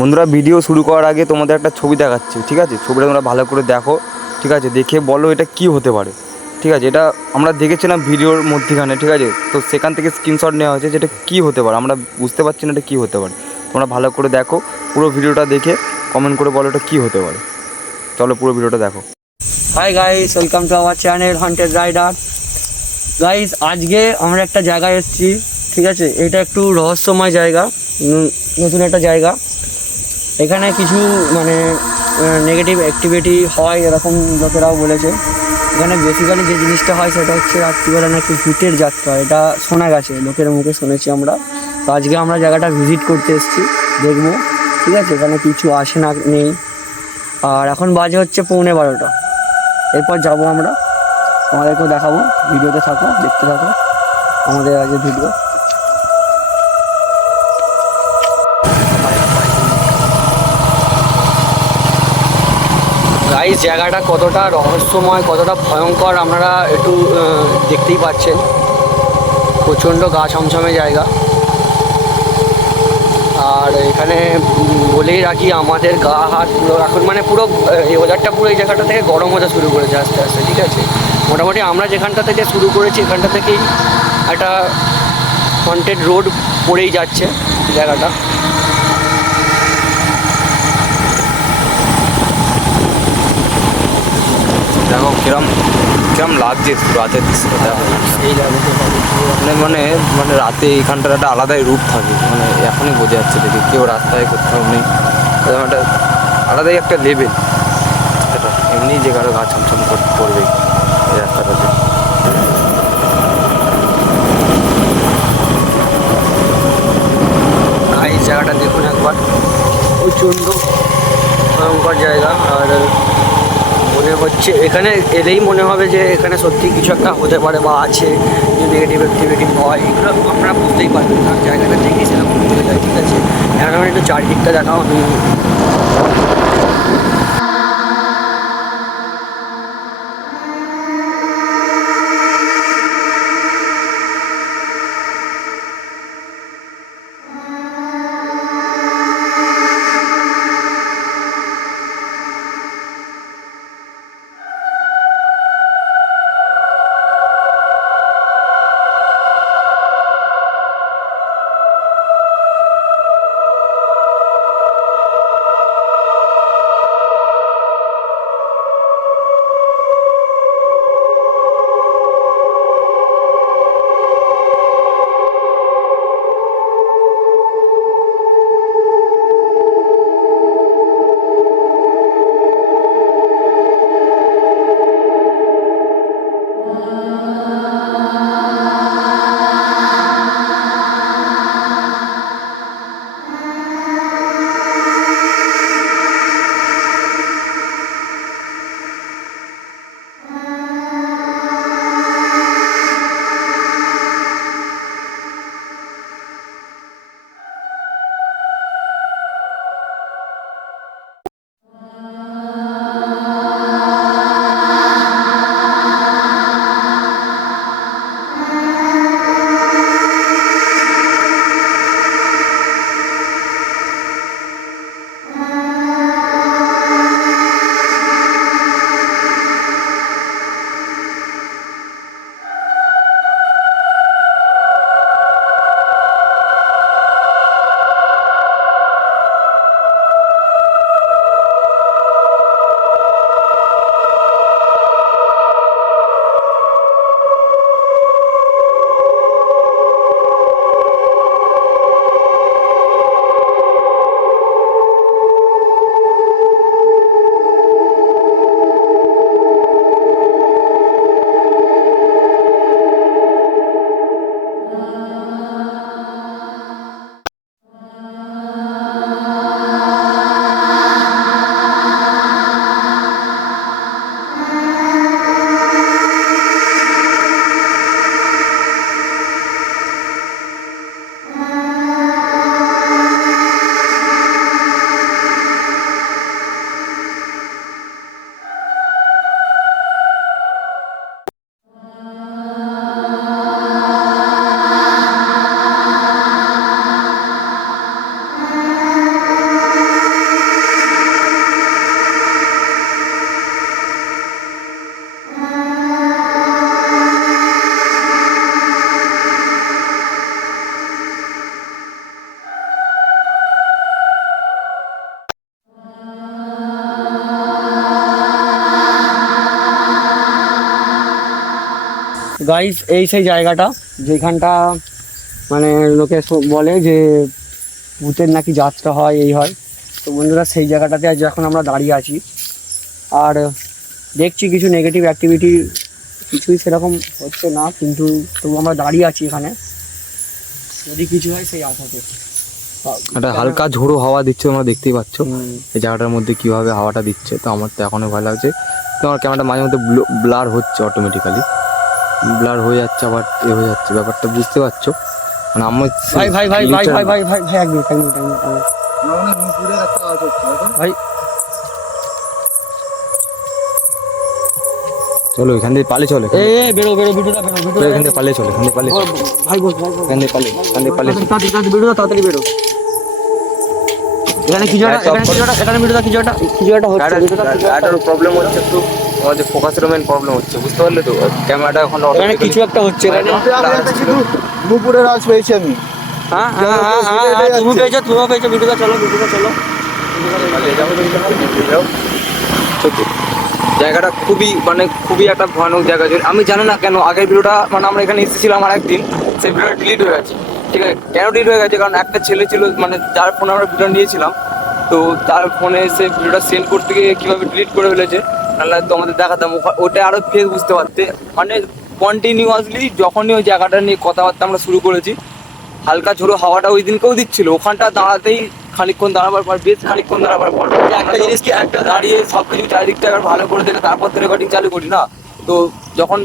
বন্ধুরা, ভিডিও শুরু করার আগে তোমাদের একটা ছবি দেখাচ্ছি, ঠিক আছে? ছবিটা তোমরা ভালো করে দেখো, ঠিক আছে? দেখে বলো এটা কি হতে পারে, ঠিক আছে? এটা আমরা দেখেছিলাম ভিডিওর মধ্যখানে, ঠিক আছে? তো সেখান থেকে স্ক্রিনশট নেওয়া হয়েছে, যেটা কী হতে পারে আমরা বুঝতে পারছি না এটা কী হতে পারে। তোমরা ভালো করে দেখো, পুরো ভিডিওটা দেখে কমেন্ট করে বলো এটা কী হতে পারে। চলো পুরো ভিডিওটা দেখো। Hi guys, welcome to our channel Haunted Rider. Guys, আজকে আমরা একটা জায়গায় এসেছি, ঠিক আছে? এটা একটু রহস্যময় জায়গা, নতুন একটা জায়গা। এখানে কিছু নেগেটিভ অ্যাক্টিভিটি হয় এরকম লোকেরাও বলেছে। এখানে বেসিক্যালি যে জিনিসটা হয় সেটা হচ্ছে রাত্রিবেলা নাকি ভূতের যাত্রা, এটা শোনা গেছে, লোকের মুখে শুনেছি আমরা। তো আজকে আমরা জায়গাটা ভিজিট করতে এসেছি, দেখবো, ঠিক আছে? এখানে কিছু আসে না নেই। আর এখন বাজে হচ্ছে 11:15। এরপর যাবো আমরা, আমাদেরকেও দেখাবো। ভিডিওতে থাকো, দেখতে থাকো আমাদের আজকের ভিডিও। গাইস, জায়গাটা কতটা রহস্যময়, কতটা ভয়ঙ্কর আপনারা একটু দেখতেই পাচ্ছেন। প্রচণ্ড গা ছমছমে জায়গা। আর এখানে বলেই রাখি, আমাদের গা হাত পুরো এখন পুরো এই ওয়েদারটা পুরো এই জায়গাটা থেকে গরম হতে শুরু করেছে আস্তে আস্তে, ঠিক আছে? মোটামুটি আমরা যেখানটা থেকে শুরু করেছি এখানটা থেকেই একটা হন্টেড রোড পড়েই যাচ্ছে জায়গাটা। দেখো কিরম কিরম লাগছে রাতের দৃশ্যটা, দেখো এই লাগছে মানে মানে রাতে এইখানটার একটা আলাদাই রূপ থাকে, মানে এখনই বোঝা যাচ্ছে দেখে কেউ রাস্তায় কোথাও নেই, একটা আলাদাই একটা লেভেল। এটা এমনি যে কারো গা ছমছম করবে এই রাস্তাটাতে। এই জায়গাটা দেখুন একবার, প্রচণ্ড ভয়ঙ্কর জায়গা। আর মনে হচ্ছে এখানে এলেই মনে হবে যে এখানে সত্যি কিছু একটা হতে পারে বা আছে, যে নেগেটিভ অ্যাক্টিভিটি হয়, এগুলো আপনারা বুঝতেই পারবেন না। জায়গাটা দেখেই সেরকম বোঝা যায়, ঠিক আছে? এখন আমার একটু চারদিকটা দেখাও আমি। গাইস এই সেই জায়গাটা যেখানটা মানে লোকে বলে যে ভূতের নাকি যাত্রা হয়, এই হয়। তো বন্ধুরা সেই জায়গাটাতে আজ এখন আমরা দাঁড়িয়ে আছি, আর দেখছি কিছু নেগেটিভ অ্যাক্টিভিটি কিছুই সেরকম হচ্ছে না, কিন্তু তবু আমরা দাঁড়িয়ে আছি এখানে, যদি কিছু হয় সেই আশাতে। একটা হালকা ঝোড়ো হাওয়া দিচ্ছে, তোমরা দেখতেই পাচ্ছ হুম। এই জায়গাটার মধ্যে কিভাবে হাওয়াটা দিচ্ছে। তো আমার তো এখনো ভয় লাগছে, তো আমার ক্যামেরাটা মাঝে মধ্যে ব্লার হচ্ছে, অটোমেটিক্যালি ব্লার হয়ে যাচ্ছে, আবার এ হয়ে যাচ্ছে, ব্যাপারটা বুঝতে পারছো? মানে আমার ভাই ভাই ভাই ভাই ভাই ভাই ভাই ভাই এক মিনিট ভাই, চলো এখান থেকে পালিয়ে চলে, এ বেরো বেরো ভিডিওটা বেরো, চলো এখান থেকে পালিয়ে চলে, এখান থেকে পালিয়ে চলে, ভাই বল এখান থেকে পালিয়ে, এখান থেকে পালিয়ে চলে। তাড়াতাড়ি ভিডিওটা তাড়াতাড়ি বেরো। এখানে কিছু একটা এখানে ভিডিওটা কিছু একটা হচ্ছে, গাড়িটার প্রবলেম হচ্ছে একটু, আমাদের ফোকাসের মেন প্রবলেম হচ্ছে, বুঝতে পারলে তো? ক্যামেরাটা এখন এখানে কিছু একটা হচ্ছে এখানে। দুপুরের আজ পেয়েছি আমি। হ্যাঁ হ্যাঁ হ্যাঁ হ্যাঁ, তুমিও পেয়েছো ভিডিওটা, চলো ভিডিওটা চলো। সত্যি জায়গাটা খুবই মানে খুবই একটা ভয়ানক জায়গা। আমি জানি না কেন আগের ভিডিওটা মানে আমরা এখানে এসেছিলাম আর একদিন, সেই ভিডিওটা ডিলিট হয়ে গেছে। ঠিক আছে, কেন ডিলিট হয়ে গেছে? কারণ একটা ছেলে ছিল মানে যার ফোনে আমরা ভিডিও নিয়েছিলাম, তো তার ফোনে এসে ভিডিওটা সেন্ড করতে গিয়ে কীভাবে ডিলিট করে ফেলেছে, নাহলে তো আমাদের দেখাতাম। ওটা আরও ফেস বুঝতে পারতে, মানে কন্টিনিউয়াসলি যখনই ওই জায়গাটা নিয়ে কথাবার্তা আমরা শুরু করেছি, হালকা ঝোড়ো হাওয়াটা ওই দিনকেও দিচ্ছিল। ওখানটা দাঁড়াতেই খানিকক্ষণ দাঁড়াবার পর, বেশ খানিকক্ষণ দাঁড়াবার পর একটা জিনিস কি, একটা দাঁড়িয়ে সব কিছু চারিদিকটা একবার ভালো করে দেখে তারপর তো রেকর্ডিং চালু করি না। তো যখন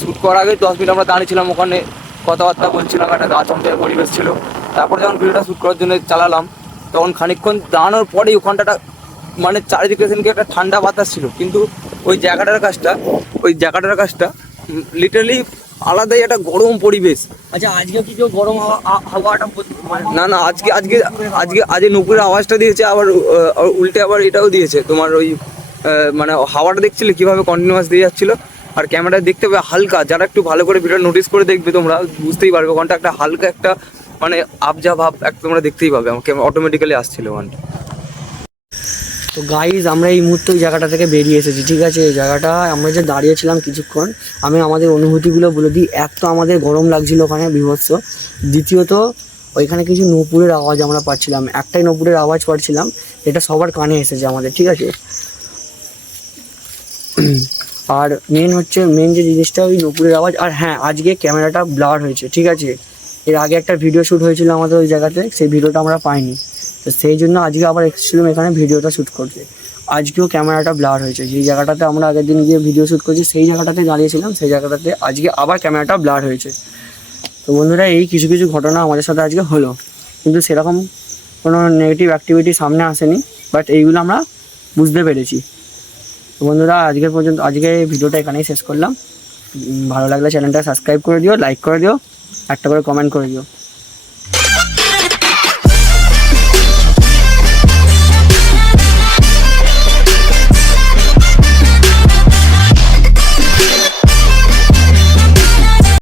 শ্যুট করার আগে 10 মিনিট আমরা দাঁড়িয়েছিলাম ওখানে, কথাবার্তা বলছিলাম, একটা গা চমকায় পরিবেশ ছিল। তারপর যখন ভিডিওটা শ্যুট করার জন্য চালালাম, তখন খানিকক্ষণ দাঁড়ানোর পরেই ওখানটা মানে চারিদিকে সেদিনকে একটা ঠান্ডা বাতাস ছিল, কিন্তু ওই জায়গাটার কাজটা লিটারালি আলাদাই একটা গরম পরিবেশ। আচ্ছা আজকে কি কেউ গরম হাওয়াটা না আজকে নুপুরের আওয়াজটা দিয়েছে, আবার উল্টে আবার এটাও দিয়েছে তোমার ওই মানে হাওয়াটা দেখছিলে কিভাবে কন্টিনিউয়াস দিয়ে যাচ্ছিল। আর ক্যামেরায় দেখতে পাবে হালকা, যারা একটু ভালো করে ভিডিও নোটিস করে দেখবে তোমরা বুঝতেই পারবে ওখানটা একটা হালকা একটা মানে আবজা ভাব একটা তোমরা দেখতেই পাবে, আমাকে অটোমেটিক্যালি আসছিল ওখানটা। তো গাইজ আমরা এই মুহূর্তে ওই জায়গাটা থেকে বেরিয়ে এসেছি, ঠিক আছে? এই জায়গাটা আমরা যে দাঁড়িয়েছিলাম কিছুক্ষণ, আমি আমাদের অনুভূতিগুলো বলে দিই। এক তো আমাদের গরম লাগছিল ওখানে বিভৎস, দ্বিতীয়ত ওইখানে কিছু নূপুরের আওয়াজ আমরা পাচ্ছিলাম, একটাই নূপুরের আওয়াজ পাচ্ছিলাম, এটা সবার কানে এসেছে আমাদের, ঠিক আছে? আর মেন যে জিনিসটা ওই নূপুরের আওয়াজ। আর হ্যাঁ, আজকে ক্যামেরাটা ব্লার হয়েছে, ঠিক আছে? এর আগে একটা ভিডিও শ্যুট হয়েছিল আমাদের ওই জায়গাতে, সেই ভিডিওটা আমরা পাইনি, তো সেই জন্য আজকে আবার এসেছিলাম এখানে ভিডিওটা শ্যুট করতে। আজকেও ক্যামেরাটা ব্লার হয়েছে, যেই জায়গাটাতে আমরা আগের দিন গিয়ে ভিডিও শ্যুট করছি সেই জায়গাটাতে দাঁড়িয়েছিলাম, সেই জায়গাটাতে আজকে আবার ক্যামেরাটা ব্লার হয়েছে। তো বন্ধুরা এই কিছু ঘটনা আমাদের সাথে আজকে হলো, কিন্তু সেরকম কোনো নেগেটিভ অ্যাক্টিভিটি সামনে আসেনি, বাট এইগুলো আমরা বুঝতে পেরেছি। তো বন্ধুরা আজকে ভিডিওটা এখানেই শেষ করলাম। ভালো লাগলে চ্যানেলটা সাবস্ক্রাইব করে দিও, লাইক করে দিও, একটা করে কমেন্ট করে দিও।